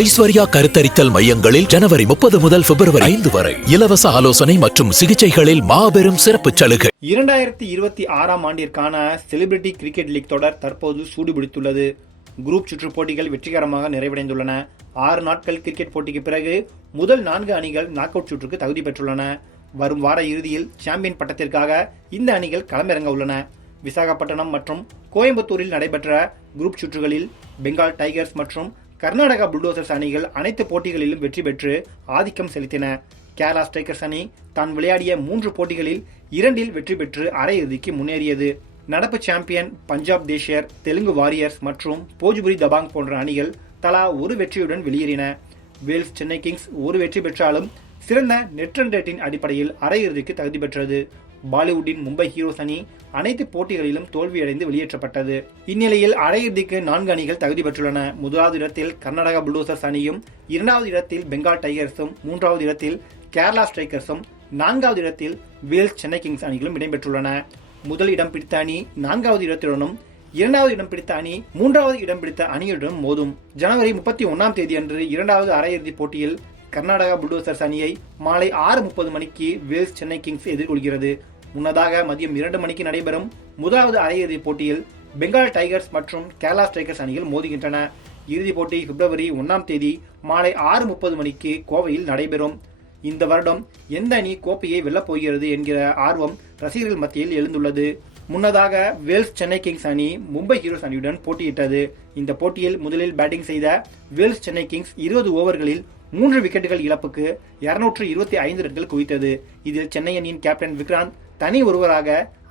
ஐஸ்வர்யா கருத்தரித்தல் மையங்களில் ஜனவரி 30 முதல் பிப்ரவரி 5 வரை இலவச ஆலோசனை மற்றும் சிகிச்சைகளில் மாபெரும் சிறப்பு சலுகை. 2026ஆம் ஆண்டிற்கான செலிபிரிட்டி கிரிக்கெட் லீக் தொடர் தற்போது சூடுபிடித்துள்ளது. குரூப் சுற்று போட்டிகள் வெற்றிகரமாக நிறைவடைந்துள்ளன. 6 நாட்கள் கிரிக்கெட் போட்டிக்கு பிறகு முதல் 4 அணிகள் நாக் அவுட் சுற்றுக்கு தகுதி பெற்றுள்ளன. வரும் வார இறுதியில் சாம்பியன் பட்டத்திற்காக இந்த அணிகள் களமிறங்க உள்ளன. விசாகப்பட்டினம் மற்றும் கோயம்புத்தூரில் நடைபெற்ற குரூப் சுற்றுகளில் பெங்கால் டைகர்ஸ் மற்றும் கர்நாடகா புல்டோசர்ஸ் அணிகள் அனைத்து போட்டிகளிலும் வெற்றி பெற்று ஆதிக்கம் செலுத்தின. கேரளா ஸ்ட்ரைக்கர்ஸ் அணி தான் விளையாடிய 3 போட்டிகளில் 2இல் வெற்றி பெற்று அரையிறுதிக்கு முன்னேறியது. நடப்பு சாம்பியன் பஞ்சாப் தேஷியர், தெலுங்கு வாரியர்ஸ் மற்றும் போஜ்புரி தபாங் போன்ற அணிகள் தலா ஒரு வெற்றியுடன் வெளியேறின. வேல்ஸ் சென்னை கிங்ஸ் ஒரு வெற்றி பெற்றாலும் சிறந்த நெட் ரன் ரேட்டின் அடிப்படையில் அரையிறுதிக்கு தகுதி பெற்றது. பாலிவுட்டின் மும்பை ஹீரோஸ் அணி அனைத்து போட்டிகளிலும் தோல்வியடைந்து வெளியேற்றப்பட்டது. இந்நிலையில் அரையிறுதிக்கு 4 அணிகள் தகுதி பெற்றுள்ளன. முதலாவது இடத்தில் கர்நாடகா புல்டோசர்ஸ் அணியும், 2வது இடத்தில் பெங்கால் டைகர்ஸும், 3வது இடத்தில் கேரளா ஸ்ட்ரைக்கர்ஸும், 4வது இடத்தில் வேல்ஸ் சென்னை கிங்ஸ் அணிகளும் இடம்பெற்றுள்ளன. முதல் இடம் பிடித்த அணி 4வது இடத்துடனும், 2வது இடம் பிடித்த அணி 3வது இடம் பிடித்த அணியுடன் மோதும். ஜனவரி 31ஆம் தேதி அன்று 2வது அரையிறுதி போட்டியில் கர்நாடகா புல்டோசர்ஸ் அணியை மாலை 6:30 மணிக்கு வேல்ஸ் சென்னை கிங்ஸ் எதிர்கொள்கிறது. முன்னதாக மதியம் 2 மணிக்கு நடைபெறும் முதலாவது அரையிறுதி போட்டியில் பெங்கால் டைகர்ஸ் மற்றும் கேரளா ஸ்ட்ரைக்கர்ஸ் அணிகள் மோதுகின்றன. இறுதிப் போட்டி பிப்ரவரி 1ஆம் தேதி மாலை 6:30 மணிக்கு கோவையில் நடைபெறும். இந்த வருடம் எந்த அணி கோப்பையை வெல்லப் போகிறது என்கிற ஆர்வம் ரசிகர்கள் மத்தியில் எழுந்துள்ளது. முன்னதாக வேல்ஸ் சென்னை கிங்ஸ் அணி மும்பை ஹீரோஸ் அணியுடன் போட்டியிட்டது. இந்த போட்டியில் முதலில் பேட்டிங் செய்த வேல்ஸ் சென்னை கிங்ஸ் 20 ஓவர்களில் 3 விக்கெட்டுகள் இழப்புக்கு 225 ரன்கள் குவித்தது. இதில் சென்னை அணியின் கேப்டன் விக்ராந்த் தனி ஒருவராக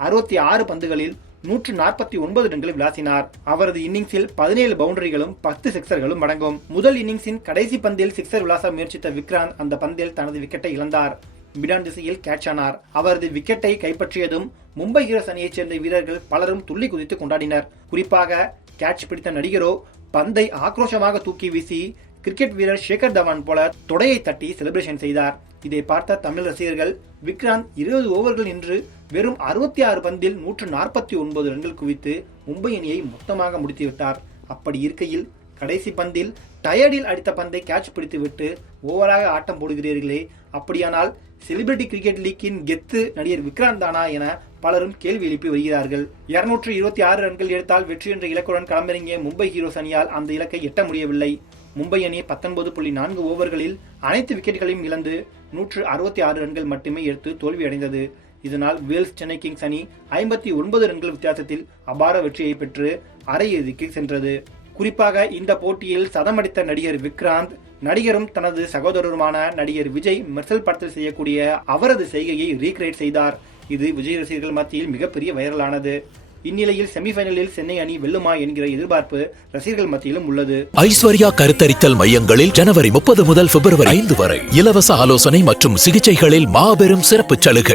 66 பந்துகளில் 149 ரன்களை விளாசினார். அவரது இன்னிங்ஸில் 17 பவுண்டரிகளும் 10 சிக்சர்களும் அடங்கும். முதல் இன்னிங்ஸின் கடைசி பந்தில் சிக்சர் விளாச முயற்சித்த விக்ராந்த் அந்த பந்தில் தனது விக்கெட்டை இழந்தார். மிடான் திசையில் கேட்ச் ஆனார். அவரது விக்கெட்டை கைப்பற்றியதும் மும்பை ஹீரோஸ் அணியைச் சேர்ந்த வீரர்கள் பலரும் துள்ளி குதித்து கொண்டாடினர். குறிப்பாக கேட்ச் பிடித்த நடிகரோ பந்தை ஆக்ரோஷமாக தூக்கி வீசி கிரிக்கெட் வீரர் சேகர் தவான் போல தொடையை தட்டி செலிப்ரேஷன் செய்தார். இதை பார்த்த தமிழ் ரசிகர்கள் விக்ராந்த் 20 ஓவர்கள் நின்று வெறும் 66 பந்தில் 149 ரன்கள் குவித்து மும்பை அணியை மொத்தமாக முடித்துவிட்டார். அப்படி இருக்கையில் கடைசி பந்தில் டயர்டில் அடித்த பந்தை கேட்ச் பிடித்துவிட்டு ஓவராக ஆட்டம் போடுகிறீர்களே, அப்படியானால் செலிபிரிட்டி கிரிக்கெட் லீக்கின் கெத்து நடிகர் விக்ராந்த் தானா என பலரும் கேள்வி எழுப்பி வருகிறார்கள். 226 ரன்கள் எடுத்தால் வெற்றி என்ற இலக்குடன் களமிறங்கிய மும்பை ஹீரோஸ் அணியால் அந்த இலக்கை எட்ட முடியவில்லை. மும்பை அணி 19.4 ஓவர்களில் அனைத்து விக்கெட்டுகளையும் இழந்து 166 ரன்கள் மட்டுமே எடுத்து தோல்வியடைந்தது. இதனால் வேல்ஸ் சென்னை கிங்ஸ் அணி 59 ரன்கள் வித்தியாசத்தில் அபார வெற்றியை பெற்று அரையிறுதிக்கு சென்றது. குறிப்பாக இந்த போட்டியில் சதமடித்த நடிகர் விக்ராந்த், நடிகரும் தனது சகோதரருமான நடிகர் விஜய் மெர்சல் படத்தில் செய்யக்கூடிய அவரது செய்கையை ரீக்ரியேட் செய்தார். இது விஜய் ரசிகர்கள் மத்தியில் மிகப்பெரிய வைரலானது. இந்நிலையில் செமிஃபைனலில் சென்னை அணி வெல்லுமா என்கிற எதிர்பார்ப்பு ரசிகர்கள் மத்தியிலும் உள்ளது. ஐஸ்வர்யா கருத்தரித்தல் மையங்களில் ஜனவரி 30 முதல் பிப்ரவரி 5 வரை இலவச ஆலோசனை மற்றும் சிகிச்சைகளில் மாபெரும் சிறப்பு சலுகை.